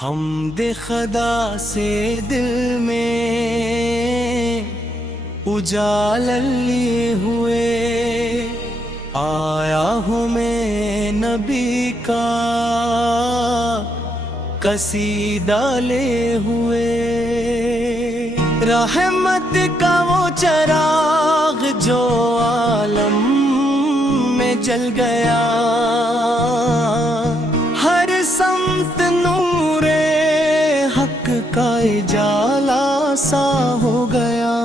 حمد خدا سے دل میں اجالا لیے ہوئے آیا ہوں میں نبی کا قصیدہ لے ہوئے۔ رحمت کا وہ چراغ جو عالم میں جل گیا، ہر سمت نور حق کا اجالا سا ہو گیا۔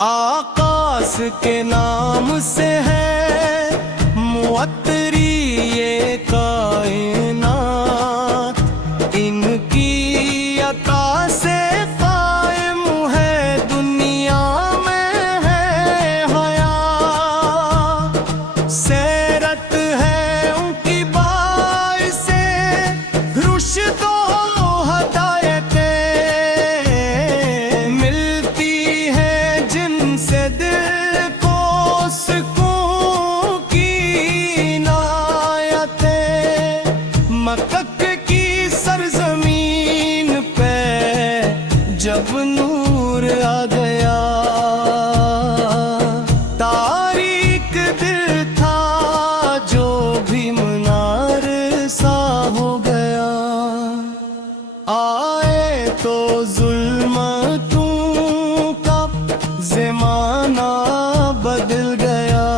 آقاس کے نام سے ہے معطری یہ کائنات، ان کی عطا سے قائم ہے دنیا میں ہے حیات، سیرت ہے ان کی باعث رشد و ہدایتیں، ملتی ہے جن سے دل کو سکون کی عنایتیں۔ مکہ کی سرزمین پہ جب نور آ گیا، تاریک دل تھا جو بھی منار سا ہو گیا۔ آئے تو ظلمتوں کا زمانہ بدل گیا،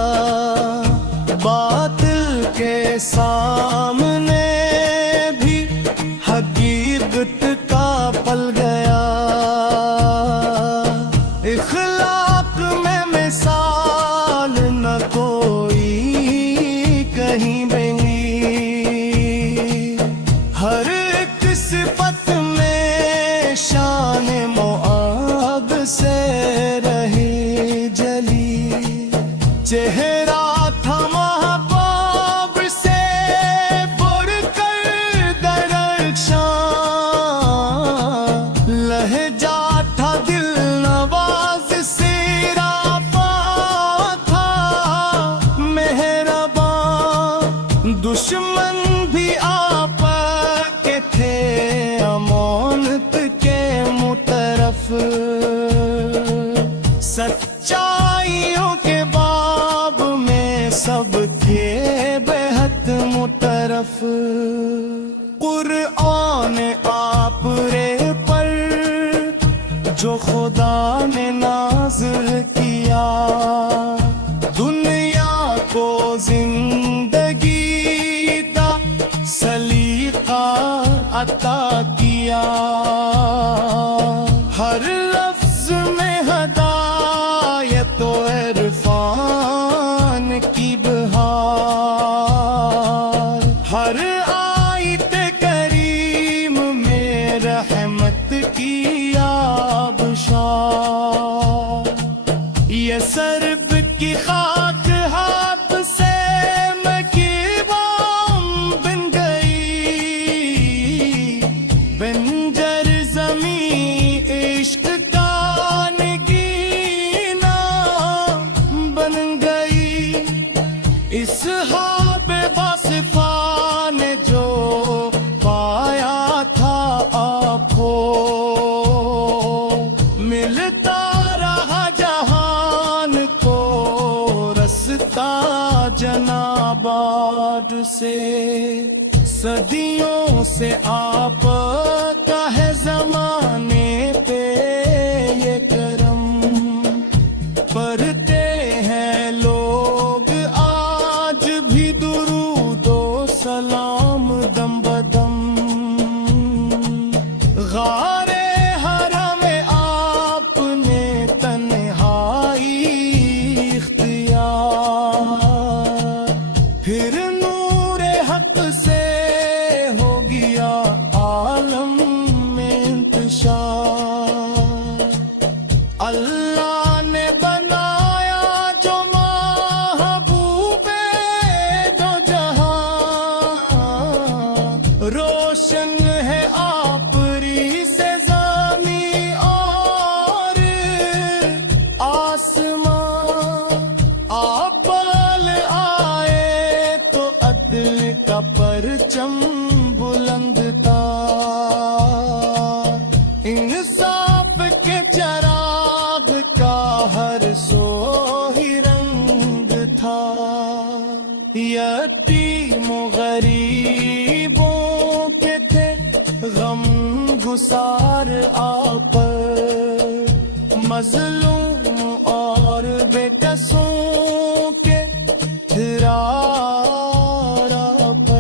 باطل کے سامنے بھی حقیقت کا پل گیا۔ اخلاق میں مثال نہ کوئی کہیں ملی، ہر ایک صفت میں شان معاد سے رہی جلی، چہرہ تھا محبوب سے بڑھ کر درخشاں، لہجہ تھا دل نواز سراپا تھا مہرباں، دشمن بھی آپ کے تھے امانت کے مطرف، سچائیوں کے باب میں سب تھے بے حد مطرف۔ قرآن آپ رے پر جو خدا نے نازل کیا، دنیا کو زندگی کا سلیقہ عطا کیا، ہر لفظ میں ہدایت و عرفان کی بہار، ہر آیت کریم میں رحمت کی آبشار، یہ سرب کی خاک ہاتھ سے مکیبام بن گئی، بنجر زمیں عشق کا نگینا بن گئی۔ اصحاب واصفہ نے جو پایا تھا آپ کو، ملتا رہا جہان کو رستا جناباد سے، صدیوں سے آپ کا ہے زمانے پہ یہ کرم، پڑھتے ہیں لوگ آج بھی درود و سلام دم بدم، غار حرم آپ نے تنہائی اختیار، پھر نور حق سے ہو گیا عالم میں انتشار۔ اللہ نے بنایا جو محبوب دو جہاں، روشن ہے آپ ری سے زمین اور آسمان، آپ بال آئے تو عدل کا پرچم بلند تھا، گسار آپ مظلوم اور بے کسوں کے دھرار آپ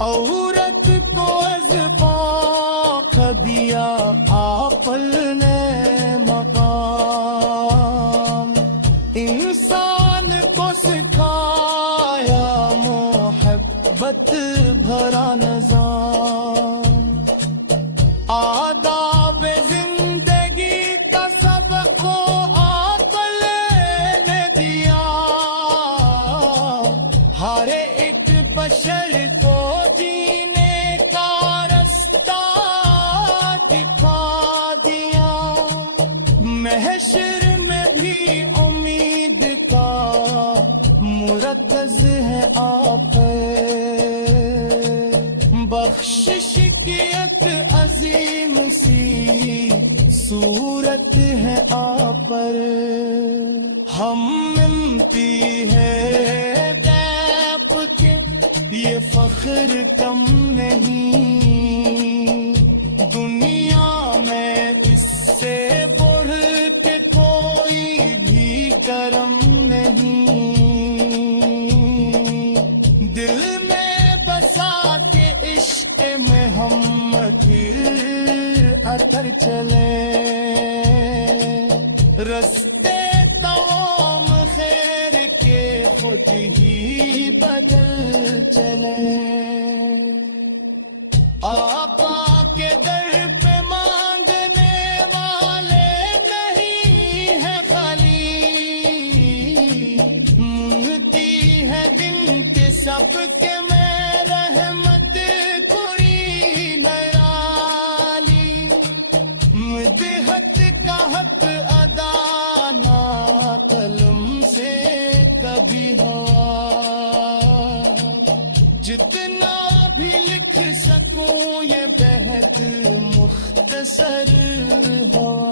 عورت کو از پاک دیا آپ نے مقام انسان کو سکھایا محبت بھرا نظام آداب زندگی کا سبق آپ نے دیا ہر ایک بشر کو جینے کا رستہ دکھا دیا محشر میں بھی امید کا مرکز ہے آپ بخشش کی ایک عظیم سی صورت ہے آپ پر ہم ممتی ہے غیب کے یہ فخر کم نہیں دنیا میں اس سے بڑھ کے کوئی بھی کرم نہیں دل میں بسا کے عشق میں ہم اثر چلے رستے تمام خیر کے خود ہی بدل چلے آقا کے در پہ مانگنے والے نہیں ہے خالی مونگتی ہے بنت سب کے میں رحمت کوئی نیالی مدحت کا حق ادا نہ قلم سے کبھی ہوا جتنا بھی لکھ سکوں یہ بہت مختصر ہوا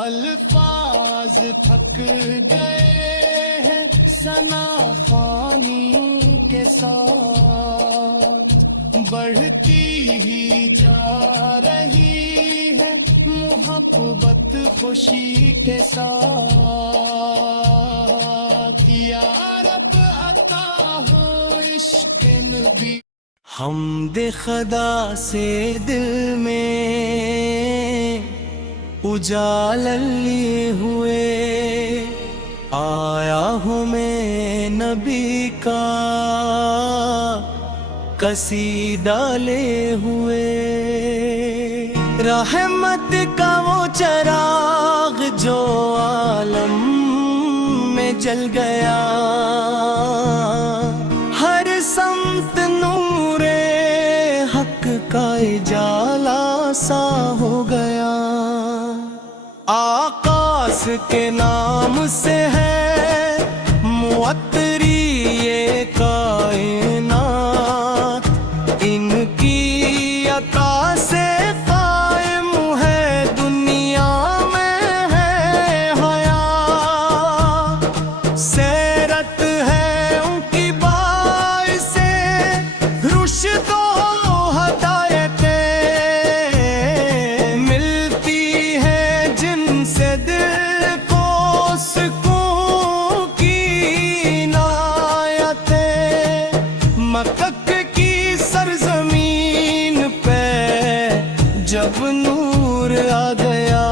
الفاظ تھک گئے ہیں ثنا خوانی کے ساتھ بڑھتی ہی جا رہی ہے محبت خوشی کے ساتھ یا رب عطا ہو عشق نبی حمد خدا سے دل میں اجالا لیے ہوئے آیا ہوں میں نبی کا قصیدہ لے ہوئے رحمت کا وہ چراغ جو عالم میں جل گیا ہر سمت نور حق کا اجالا سا ہو گیا آقاس کے نام سے ہے معطری یہ کائنات ان کی عطا سے قائم ہے دنیا میں ہے حیات سیرت ہے ان کی باعث رشد و ہدایتیں ملتی ہے جن سے دل کو سکون کی عنایتیں مکہ کی سرزمین پہ جب نور آ گیا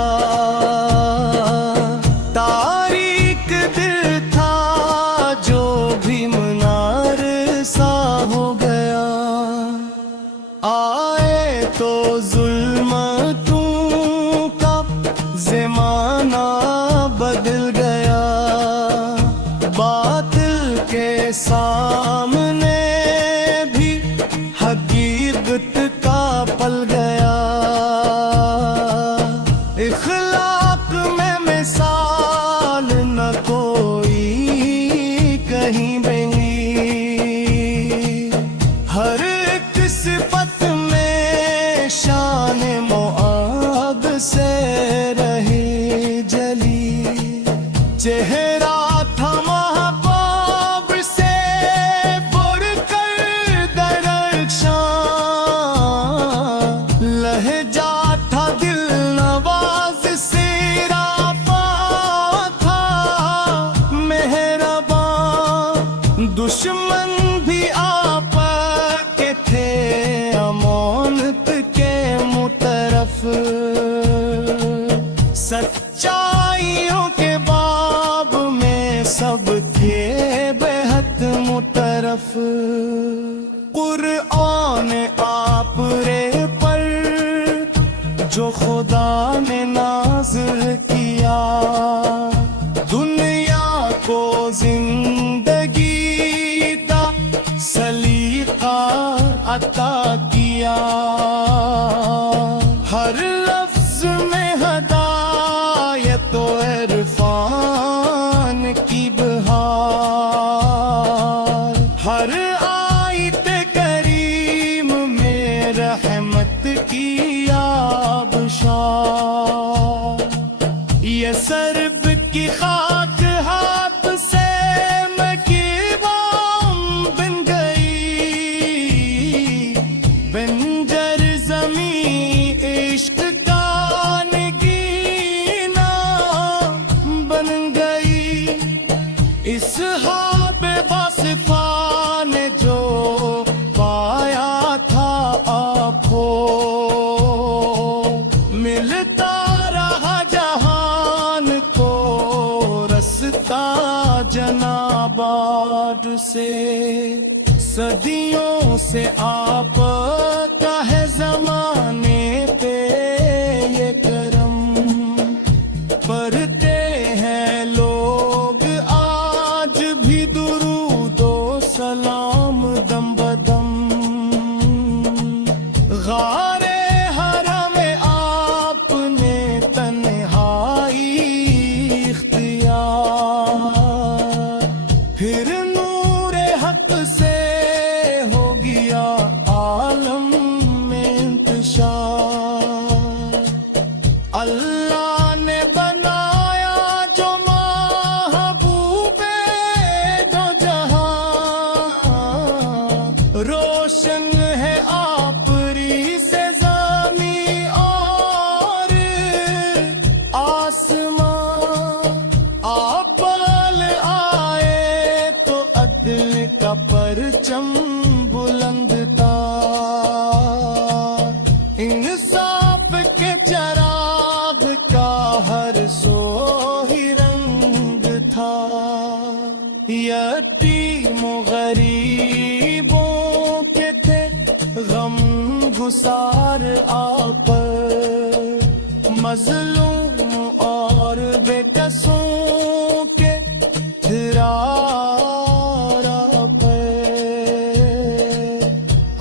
تاریک دل تھا جو بھی منار سا ہو گیا آئے تو ظلمتوں کا زمانہ بدل گیا باطل کے سامنے بھی حقیقت کا پل گیا اخلاق میں مثال نہ کوئی کہیں ملی ہر ایک صفت میں شان معاد سے رہی جلی چہرہ تھا محبوب سے بڑھ کر درخشاں عطا کیا، ہر لفظ میں ہدایت و عرفان کی بہار، ہر آیت کریم میں رحمت کی آبشار، یہ سرب کی خاک ہاتھ سے میں کیوام بن گئی، بنجر زمین عشق کا نگینا بن گئی، اس حاب واصفہ نے جو پایا تھا آپ کو، ملتا رہا جہان کو رستا جناباد سے، صدیوں سے آپ کا ہے زمانے پہ یہ کرم، پڑھتے ہیں لوگ آج بھی درود و سلام دم بدم، غار حرم آپ نے تنہائی اختیار، پھر نور حق سے ہو گیا عالم میں انتشار، اللہ نے بنایا جو محبوب دو جہاں، روشن ہے آپ ری سے زمین اور آسمان، آپ پال آئے تو عدل کا پرچم بلند تھا، انصاف کے چراغ کا ہر سو ہی رنگ تھا، یتیم و غریبوں کے تھے غم گسار آپ، مظلوم اور بے کسوں کے دھرار آپ،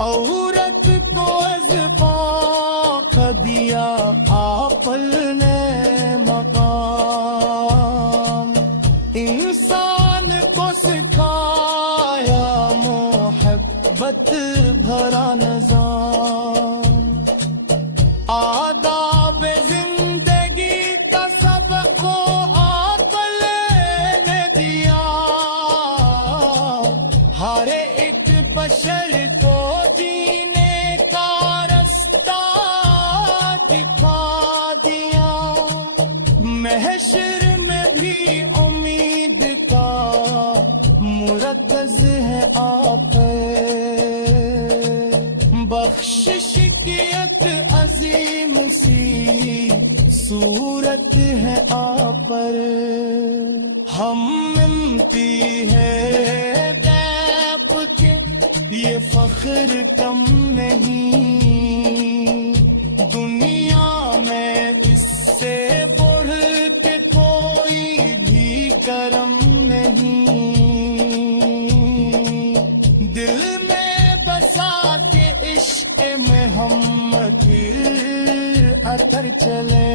عورت کو از پاک دیا آپ نے مقام، انسان کو سکھایا محبت بھرا نظام، آداب زندگی کا سبق کو عقل نے دیا، ہر ایک بشر کو جینے کا رستہ دکھا دیا، محشر میں بھی امید کا مرکز ہے آپ، بخشش کی ایک عظیم سی صورت ہے آپ پر، ہم ممتی ہے دیپ کے یہ فخر کم نہیں، دنیا میں اس سے بڑھ کے کوئی بھی کرم نہیں، دل میں بسا کے عشق میں ہم پھر اثر چلے،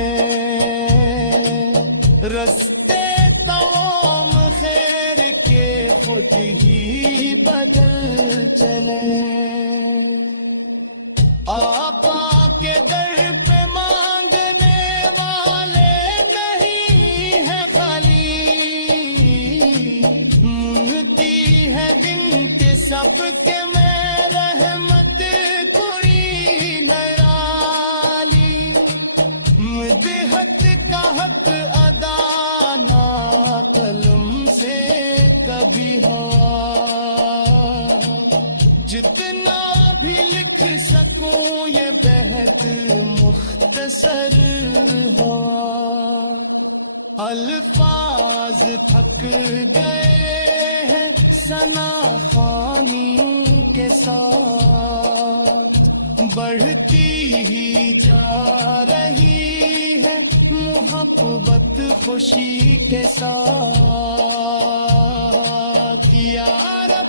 رستے تمام خیر کے خود ہی بدل چلے، آقا کے در پہ مانگنے والے نہیں ہے خالی، مونگتی ہے دن کے سب کے میں رحمت کوئی نرالی، مدحت کا حق ادا نہ قلم سے کبھی ہوا، جتنا بھی لکھ سکوں یہ بہت مختصر ہوا، الفاظ تھک گئے ہیں ثنا خوانی کے ساتھ، بڑھتی ہی جا رہی ہے محبت خوشی کے ساتھ، یا رب